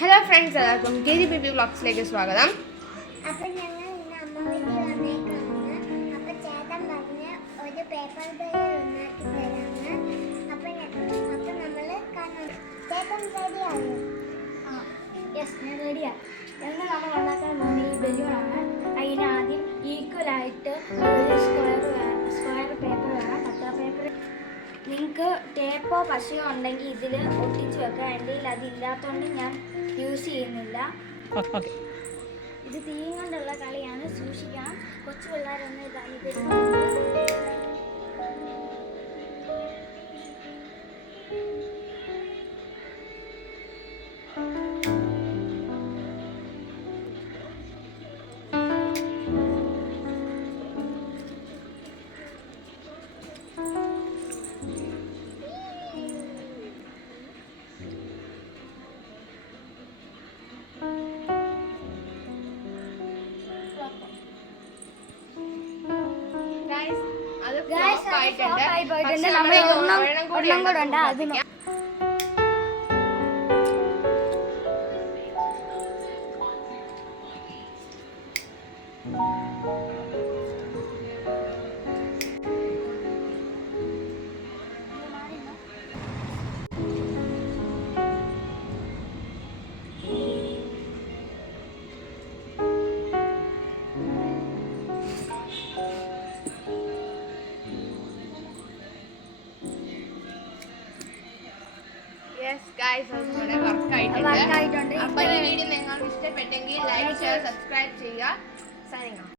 Hello friends, എല്ലാവർക്കും KG Baby Vlogsലേക്ക് സ്വാഗതം. അപ്പോൾ ഞങ്ങൾ ഇന്ന് അമ്മ വീട്ടിൽ വന്നേക്കാണ്. അപ്പോൾ ചേട്ടൻ പറഞ്ഞ് ഒരു പേപ്പർ ബോയ് ഉണ്ടാക്കി തരാമെന്ന്. അപ്പോൾ നമ്മൾ കാണാം. ചേട്ടൻ റെഡിയായോ? യെസ്, ഞാൻ റെഡിയാണ്. നമ്മൾ ഉണ്ടാക്കാൻ പോകുന്ന ഈ ബലൂണാണ്. അതിന് ആദ്യം ഈക്വലായിട്ട് ഒരു സ്ക്വയർ പേപ്പർ വേണം, പത്ര പേപ്പർ. നിങ്ങൾക്ക് ടേപ്പോ പശയോ ഉണ്ടെങ്കിൽ ഇതിൽ ഒട്ടിച്ച് വെക്കാം. എൻ്റെ കയ്യിൽ അതില്ലാത്തതുകൊണ്ട് ഞാൻ യൂസ് ചെയ്യുന്നില്ല. ഇത് തീയും കൊണ്ടുള്ള കളിയാണ്, സൂക്ഷിക്കണം. കൊച്ചു പിള്ളേരൊന്നും ഇത് നമ്മൾ ഒരെണ്ണം കൂടെ ഉണ്ട്. അത് വർക്ക് ആയിട്ടുണ്ട്. അപ്പോൾ ഈ വീഡിയോ നിങ്ങൾക്ക് ഇഷ്ടപ്പെട്ടെങ്കിൽ ലൈക്ക്, ഷെയർ, സബ്സ്ക്രൈബ് ചെയ്യുക. Signing off.